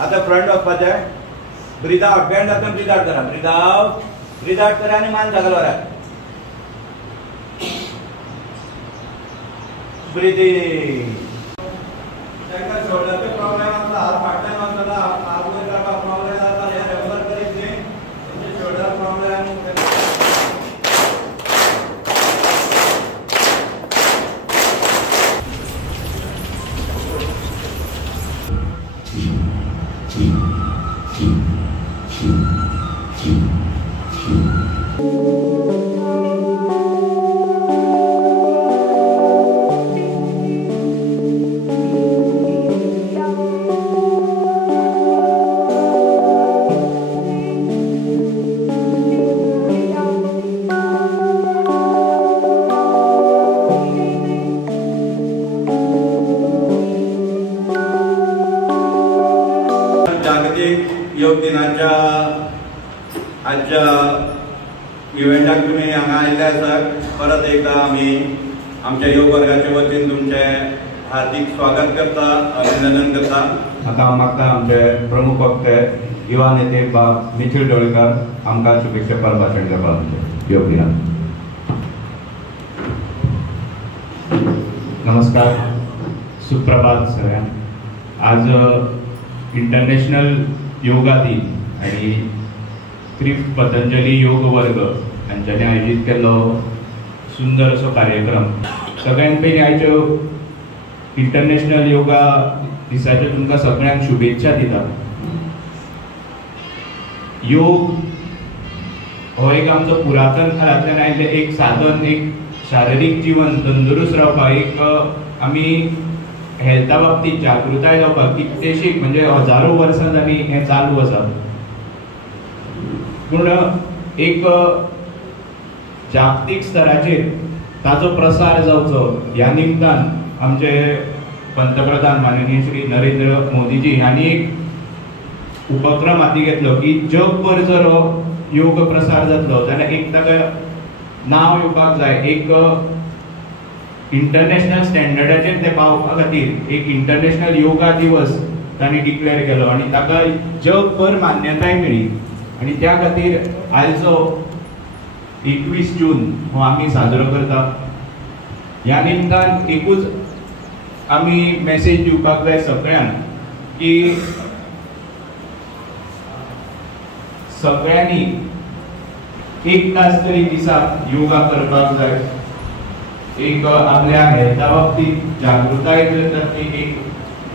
आता फ्रंट वचपाचें. Breath out, band जाता ब्रीथ आउट करा. ब्रीथ आउट करा आनी मान सकयल व्हरा. Breath in. ताका शोल्डरचो प्रॉब्लेम आसला, हात फाटल्यान आसला, हात वयर करपाक प्रॉब्लेम जाता, हे रेगुलर करीत न्ही. तुमचे शोल्डर प्रॉब्लेम योग दिनाच्या आजच्या इव्हेंटाक तुम्ही हांगा आयिल्ले आसात. परत एकदा आमी आमच्या योग वर्गाच्या वतीन तुमचे हार्दिक स्वागत करता, अभिनंदन करता. आता हांव मागता आमचे प्रमुख वक्ते युवा नेते बाब निखिल डोळेकर आमकां शुभेच्छा भाशण करपाक योग दिनाक. नमस्कार, सुप्रभात सगळ्यांक. आज इंटरनॅशनल योगा दिन आणि त्रिफ्ट पतंजली योग वर्ग हांच्यानी आयोजीत केल्लो सुंदर असो कार्यक्रम. सगळ्यांत पयलीं आयच्यो इंटरनॅशनल योगा दिसाच्यो तुमकां सगळ्यांक शुभेच्छा दिता. योग हो एक आमचो पुरातन काळांतल्यान आयिल्लें एक साधन, एक शारिरीक जीवन तंदुरुस्त रावपाक, एक आमी हेल्था बाबतींत जागृताय जावपाक कितलेशीक म्हणजे हजारो वर्सां जाली हें चालू आसा. पूण एक जागतीक स्तराचेर ताचो प्रसार जावचो ह्या निमतान आमचे पंतप्रधान माननीय श्री नरेंद्र मोदीजी हांणी एक उपक्रम हाती घेतलो की जगभर जर हो योग प्रसार जातलो जाल्यार एक ताका नांव येवपाक जाय. एक इंटरनॅशनल स्टँडर्डाचेर ते पावपा खातीर एक इंटरनॅशनल योगा दिवस तांणी डिक्लेअर केलो आनी ताका जगभर मान्यताय मेळ्ळी. आनी त्या खातीर आयचो 21 जून हो आमी साजरो करता. ह्या निमतान एकूच आमी मेसेज दिवपाक जाय सगळ्यांक की सगळ्यांनी एक तास तरी दिसाक योगा करपाक जाय. एक आपल्या हेल्था बाबतीत जागृताय जर जातली, एक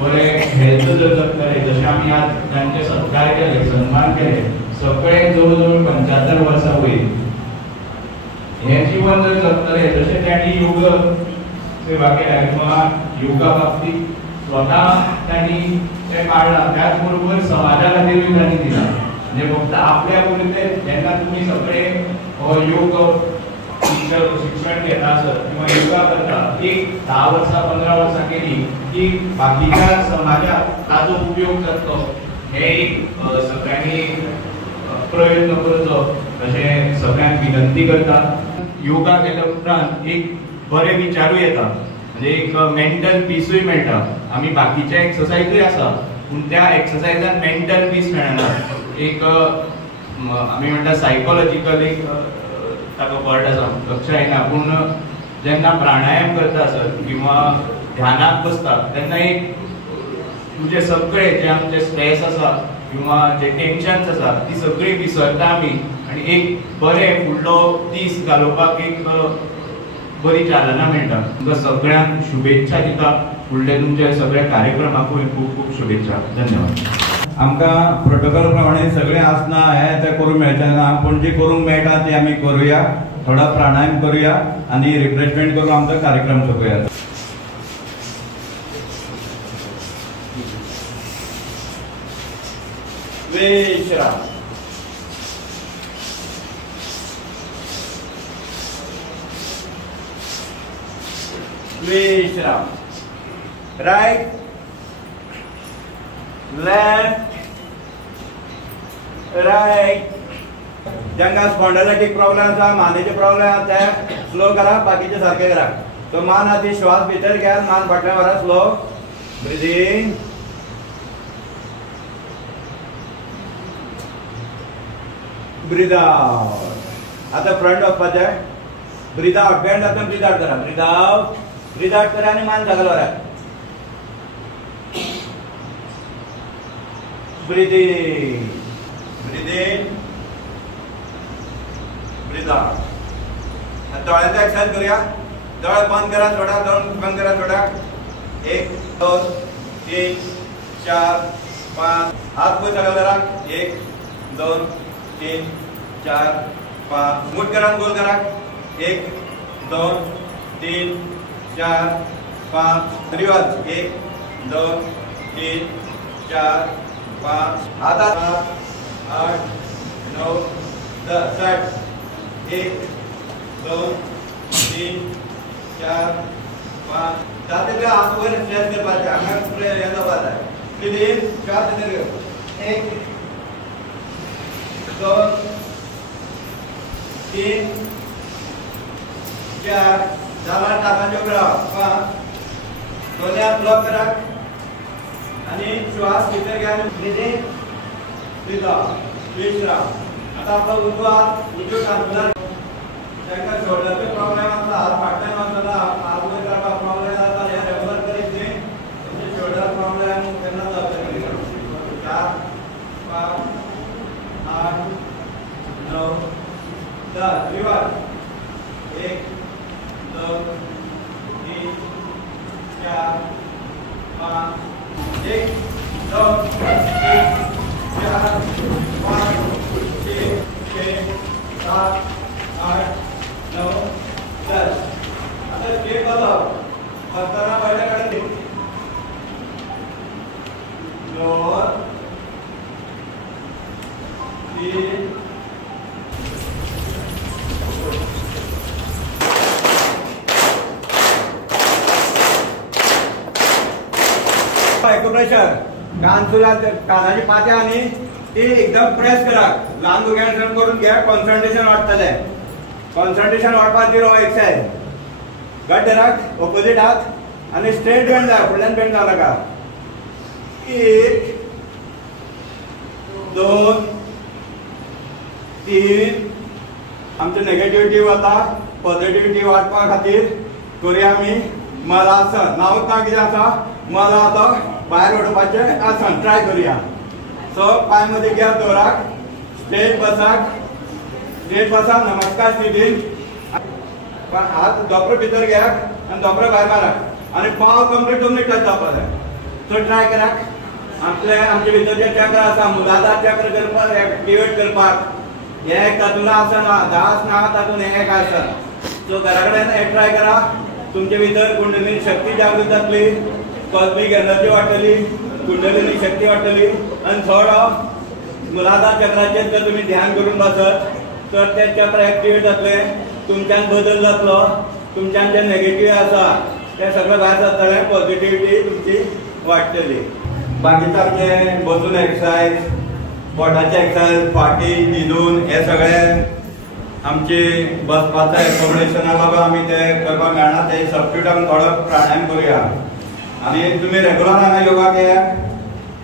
बरें हेल्थ जर जगतले, जशें आमी आज तांचे सत्कार केले, सन्मान केले, सगळे जवळ जवळ 75 वर्सां वयर हें जीवन जर जगतले जशें तांणी योग सेवा केल्या किंवा योगा बाबतीत स्वता तांणी तें काडलां, त्याच बरोबर समाजा खातीरूय तांणी दिलां. म्हणजे फक्त आपल्या पुरते जेन्ना तुमी सगळे योग शिक्षण घेता आसत किंवा योगा करता, एक 10 वर्सां 15 वर्सां केली की बाकीच्या समाजाक ताचो उपयोग जातलो हे एक सगळ्यांनी प्रयत्न करचो अशें सगळ्यांक विनंती करता. योगा केल्या उपरांत एक बरे विचारूय येता, म्हणजे एक मेंटल पीसूय मेळटा. आमी बाकीचे एक्सरसाइजूय आसा पूण त्या एक्सरसाइजान मेंटल पीस मेळना. एक आमी म्हणटा सायकोलॉजिकल एक ताका वर्ड आसा लक्ष येना. पूण जेन्ना प्राणायाम करता आसत किंवा ध्यानाक बसता तेन्ना एक तुजे सगळे जे आमचे स्ट्रेस आसा किंवा जे टेन्शन्स आसा ती सगळी विसरता आमी आनी एक बरें फुडलो दीस घालोवपाक एक बरी चालना मेळटा. तुमकां सगळ्यांक शुभेच्छा दिता. फुडले तुमचे सगळे कार्यक्रमाकूय खूब खूब शुभेच्छा. धन्यवाद. आमकां प्रोटोकॉल प्रमाणे सगळे आसना हे ते करूंक मेळचें ना, पूण जी करूंक मेळटा ती आमी करुया. थोडा प्राणायाम करुया आनी रिफ्रेशमेंट करून आमचो कार्यक्रम सोंपया. विश्राम. विश्राम. Right, left, right. ज्यांना स्पॉन्डलायटिक प्रॉब्लेम आसा, मानेचे प्रॉब्लेम आसा ते स्लो करा, बाकीचे सारखे करा. तो मान आधी श्वास भितर घ्या, मान फाटल्यान व्हरा. Slow breathing. Breathe out. आता फ्रंट वचपाचे. Breathe out. बँड जाता ब्रीद आउट करा. ब्रीद आउट. ब्रीद आउट करा आणि मान सकल व्हरा. Breathe in. Breathe in. Breathe out. डोळ्यांचा एक्सरसाइज करूया. डोळे बंद करा थोडा. डोळे बंद करा थोडा. 1 2 3 4 5. हात पुढे सकल करा. 1 2 3 4 5. मुठ करा गोल करा. 1 2 3 4 5. रिवर्स. 1 2 3 4 5. हातात 8 9 10. स्टार्ट. 1 2 3 4 5. जाते पे हाथ वर स्ट्रेच कर पाते. अंगात पुढे यायला पाहिजे. किती 4 तिथे 1 2 3 4. झाला टाकांच्या करा. 5. दोन्ही हात ब्लॉक करा आणि श्वास भीतर घ्या. ब्रीदिंग. ब्रीद आउट. तिसरा. आता आपला उजवा हात उजव्या कानाला. त्यांना शोल्डरचे प्रॉब्लेम असला हात पाठवणे माणसाला हात वर करता प्रॉब्लेम असला या रेग्युलर करीत नाही. म्हणजे शोल्डर प्रॉब्लेम त्यांना जातं. 4 5 8 9 10. रिवर्स. 1 2 3 4 5. 1 2 3 4 5 6 7 8 9 10. आता स्टेप बदल. बसताना पहिल्याकडे लोअर 3 प्रेशर. कान तुला कानाची पात्या आणि ती एकदम प्रेस करा. लहान दुग्यान करून घ्या. कॉन्सन्ट्रेशन वाढतले. कॉन्सन्ट्रेशन वाढपा दिलो एक्सरसाइज. घट्ट राख. ऑपोजिट हात आणि स्ट्रेट बेंड जा. फुडल्यान बेंड जाऊ नका. 1 2 3. आमची नेगेटिव्हिटी वता पॉझिटिव्हिटी वाढपा खातीर करूया आमी मलासन. नांव का कितें आसा मला आता बाहेर उडोवपाचे आसन. ट्राय करूया. सो पाय मध्ये घ्या. दोराक स्ट्रेट बसाक. स्ट्रेट बसा. नमस्कार स्थितीन. हात दोपरो भितर घ्या आणि दोपरो भायर माराक आणि पाव कंप्लीट तुमने टच जावपा जाय. सो ट्राय कराक. आमचे भितरचे चक्र आसा मुलाधार चक्र करपाक एक्टिवेट करपाक हे एक तातूंत आसन 10 आसना तातूंत एक आसन. सो घरा कडेन हे ट्राय करा. तुमचे भितर कुंडलिनी शक्ती जागृत जातली. कॉस्मिक एनर्जी वाढतली. कुंडलिनी शक्ती वाढतली आणि थोडं मुलाधार चक्राचेर जर तुम्ही ध्यान करून बसत तर ते चक्र एक्टिवेट जातले. तुमच्यान बदल जातलो. तुमच्यान जे नेगेटिव्ह आसा ते सगळं भायर जातले. पॉझिटिव्हिटी तुमची वाढतली. बाकीचे आमचे बसून एक्सरसाइज पोटाचे एक्सरसाइज फाटी न्हिदून हे सगळे आमचे बसपाचं एकोमोडेशना लागून आम्ही ते करपाक मेळना. ते सबस्टिट्यूट आमी थोडो प्राणायाम करूया. आणि तुम्ही रेग्युलर हांगा योगा केल्यार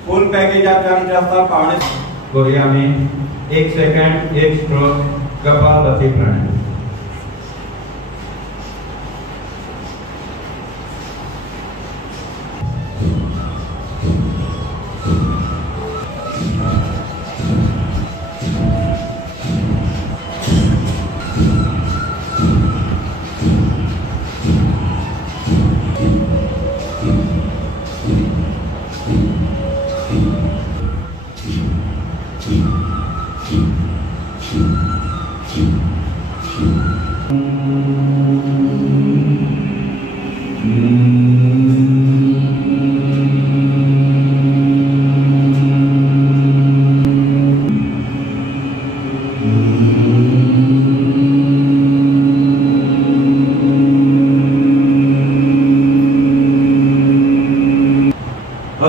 फुल पॅकेज आमचे आसता पावणे करूया आमी. 1 सेकंड 1 स्ट्रोक कपालभाती प्राणायाम.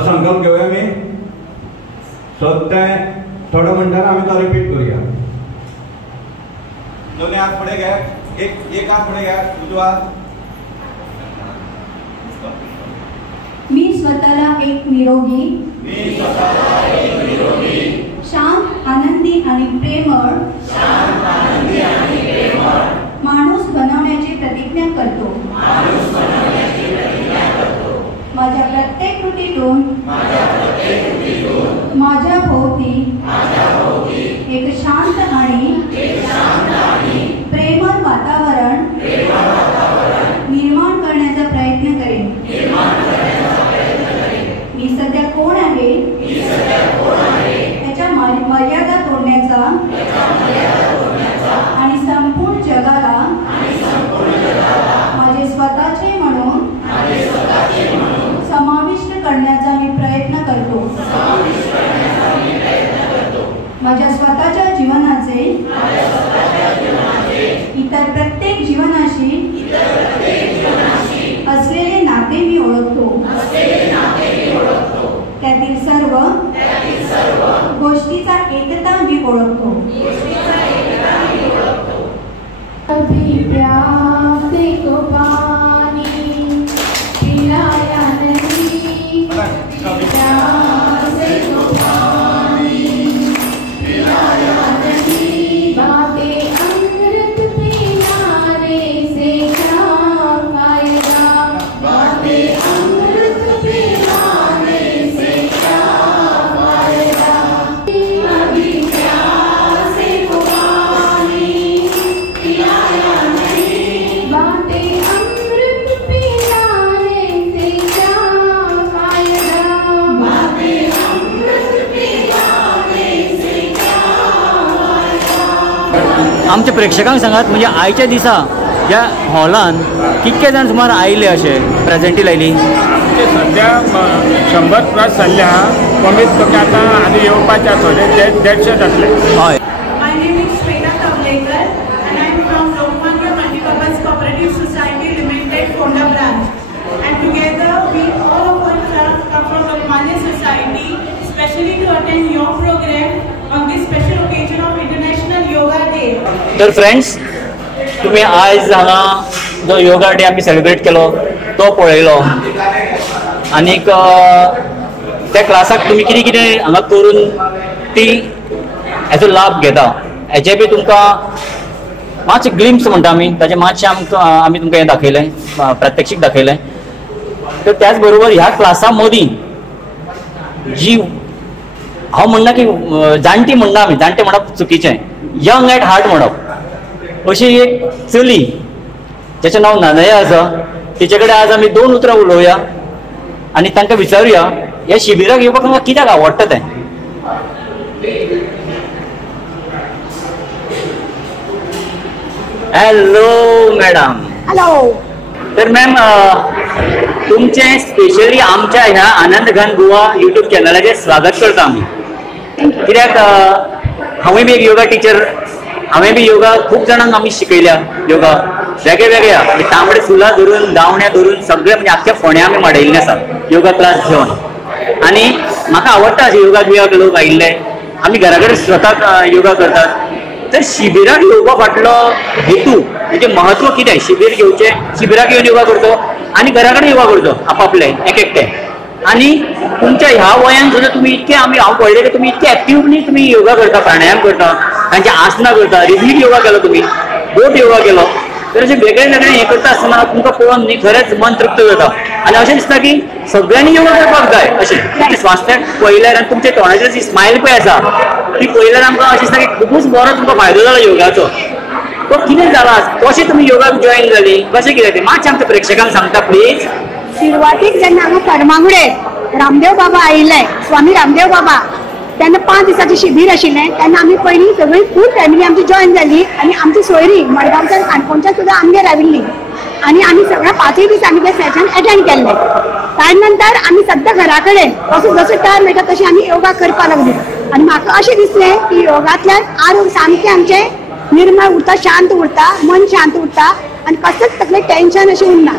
संकल्प घेऊया मी. सत्य थोडं म्हणताना आम्ही तो रिपीट करूया. दोन्ही हात पुढे घ्या. एक हात पुढे घ्या. उजवा. मी स्वतःला एक निरोगी, शांत, आनंदी आणि प्रेमळ माझ्या प्रत्येक कृतीतून माझ्या भोवती एक शांत आणि प्रेमळ वातावरण निर्माण करण्याचा प्रयत्न करेन. मी सध्या कोण आहे त्याच्या मर्यादा तोडण्याचा आणि संपूर्ण जगाला माझे स्वतःचे म्हणून समाविष्ट करण्याचा मी प्रयत्न करतो. माझ्या स्वतःच्या जीवनाचे इतर प्रत्येक जीवनाशी असलेले नाते मी ओळखतो. त्यातील सर्व गोष्टीचा एकता मी ओळखतो. कभी प्यासे को पानी पिलाया नहीं, प्यासे को पानी पिलाया नहीं, बातें अमृत पिलाने से क्या फायदा, बातें अमृत पिलाने से क्या फायदा. कभी प्यासे को पानी पिलाया नहीं, बातें अमृत पिलाने से क्या फायदा, बातें अमृत पिलाने से क्या फायदा. आमच्या प्रेक्षकांक सांगात म्हणजे आयच्या दिसा ह्या हॉलान कितके जाण सुमार आयले अशे प्रेजेंटी लायली? सध्या 100+ जाल्ले आहा. कमीत कमी आतां आनी येवपाचे आसले 150 जातले. हय. My name is Shweta Kavlekar and I am from Lokmanya Multipurpose Cooperative Society Limited, Fonda branch. And together we all of us have come from Lokmanya Society specially to attend your program on this special occasion of International Yoga Day. तर friends, तुम्ही आज हांगा जो yoga day आमी celebrate केलो तो पळयलो आनीक त्या क्लासाक तुमी कितें कितें हांगा करून ती हेचो लाभ घेता हेचे बी तुमकां मातशें ग्लिम्स म्हणटा आमी ताचें मातशें आमी तुमकां हें दाखयलें, प्रात्यक्षीक दाखयलें. तर त्याच बरोबर ह्या क्लासा मदीं जी हांव म्हणना की जाणटी म्हणना आमी, जाणटे म्हणप चुकीचें, यंग एट हार्ट म्हणप अशी एक चली जेचें नांव नानया आसा तिचे कडेन आज आमी 2 उतरां उलोवया आनी तांकां विचारुया ह्या शिबिराक येवपाक तांकां कित्याक आवडटा तें. Hello madam. हॅलो. तर मॅम तुमचें स्पेशली आमच्या ह्या आनंद घन गोवा यूट्यूब चॅनलाचेर स्वागत करता आमी. कित्याक हांवें बी एक योगा टीचर, हांवें बी योगा खूब जाणांक आमी शिकयल्या योगा वेगळ्या वेगळ्या तांबडे सुला धरून दावण्या धरून सगळे म्हणजे आख्या फोंड्या आमी माडयल्ले आसा योगा क्लास घेवन. आनी म्हाका आवडटा अशें योगा बिगाक लोक आयिल्ले, आमी घरा कडेन स्वताक योगा करतात. तर शिबिराक येवपा फाटलो हेतू म्हणजे महत्व कितें? शिबीर घेवचें, शिबिराक येवन योगा करचो आनी घरा कडेन योगा करचो आपापले एक एकटे. आनी तुमच्या ह्या वयान सुद्दां तुमी इतके हांव पळयलें की तुमी इतके एक्टिवली तुमी योगा करता, प्राणायाम करता, तांचे आसना करता, रिदमीक योगा केलो तुमी, बोट योगा केलो. तर अशें वेगळे वेगळे हें करता आसतना तुमकां पळोवन न्ही खरेंच मन तृप्त जाता. आनी अशें दिसता की सगळ्यांनी योगा करपाक जाय अशें. स्वास्थ्याक पळयल्यार आनी तुमच्या तोंडाचेर जी स्मायल पळय आसा ती पळयल्यार आमकां अशें दिसता की खुबूच बरो तुमकां फायदो जाला योगाचो. तो कितें जाला, कशें तुमी योगाक जॉयन जाली, कशें कितें तें मातशें आमच्या प्रेक्षकांक सांगता प्लीज. सुरवातीक जेन्ना हांगा करमागुडेर रामदेव बाबा आयिल्ले, स्वामी रामदेव बाबा, तेन्ना 5 दिसाचें शिबीर आशिल्लें. तेन्ना आमी पयलीं सगळी फूल फॅमिली आमची जॉयन जाली आनी आमची सोयरी मडगांवच्यान काणकोणच्यान सुद्दां आमगेर आविल्ली आनी आमी सगळे 5 दीस आमी तें सेशन एटेंड केल्लें. ताजे नंतर आमी सद्दां घरा कडेन असो जसो टायम मेळटा तशें आमी योगा करपाक लागली. आनी म्हाका अशें दिसलें की योगांतल्यान आरोग्य सामकें आमचें निर्मळ उरता, शांत उरता, मन शांत उरता आनी कसलेंच तसलें टेन्शन अशें उरना.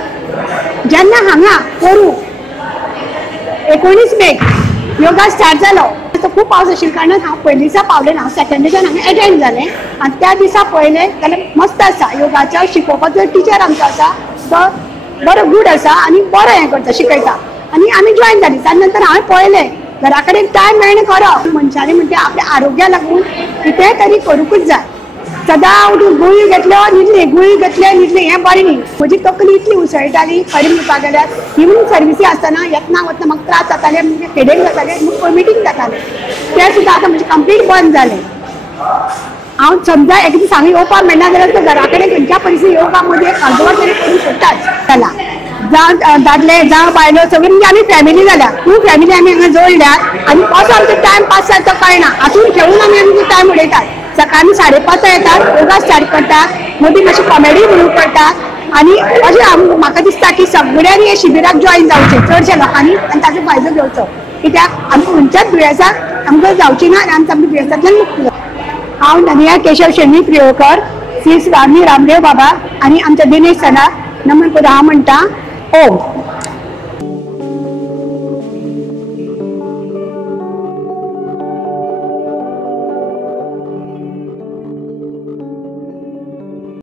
जेन्ना हांगा करूं 19 मे योगा स्टार्ट जालो, खूब पावस आशिल्ल्या कारणान हांव पयलीं दिसा पावलें ना, सेकंड दिसान हांगा एटेंड जालें आनी त्या दिसा पळयलें जाल्यार मस्त आसा. योगाचो शिकोवपाचो टीचर आमचो आसा तो बरो गूड आसा आनी बरो हें करता, शिकयता आनी आमी जॉयन जालीं. ताजे नंतर हांवें पळयलें घरा कडेन टायम मेळना खरो, मनशांनी म्हणटा आपल्या आरोग्या लागून कितेंय तरी करूंकूच जाय. सदां उठून गुळी घेतल्यो न्हिदली, गुळी घेतले न्हिदली, हें बरें न्ही. म्हजी तकली इतली उसळटाली खरें म्हणपाक गेल्यार. इवनिंग सर्विसी आसतना येतना वतना म्हाका त्रास जाताले, म्हणजे हेडेक जाताले, वॉमिटींग जाताले. ते सुद्दां आतां म्हणजे कंप्लीट बंद जालें. हांव समजा एकदां सांग येवपाक मेळना जाल्यार तो घरा कडेन खंयच्या परिस्थिती येवपाक मध्ये अर्दवर तरी करूंक शकताच त्याला. जावं दादले जावं बायलो सगळी म्हणजे आमी फॅमिली जाल्या. खूब फॅमिली आमी हांगा जोडल्यात आनी कसो आमचो टायम पास जाता तो कळना. हातून खेळून आमी आमचो टायम उडयतात. सकाळी 5:30 येतात, योगा स्टार्ट करतात, मदीं मातशी कॉमेडी म्हणून करतात आनी अशें म्हाका दिसता की सगळ्यांनी हे शिबिराक जॉयन जावचें चडशा लोकांनी आनी ताचो फायदो घेवचो. कित्याक आमी खंयच्याच दुयेंसाक आमकां जावची ना आनी आमकां दुयेंसांतल्यान मुक्त जावचें. हांव ननिया केशव शेणवी प्रियोकर, श्री स्वामी रामदेव बाबा आनी आमच्या दिनेश सराक नमन करून हांव म्हणटा ओम.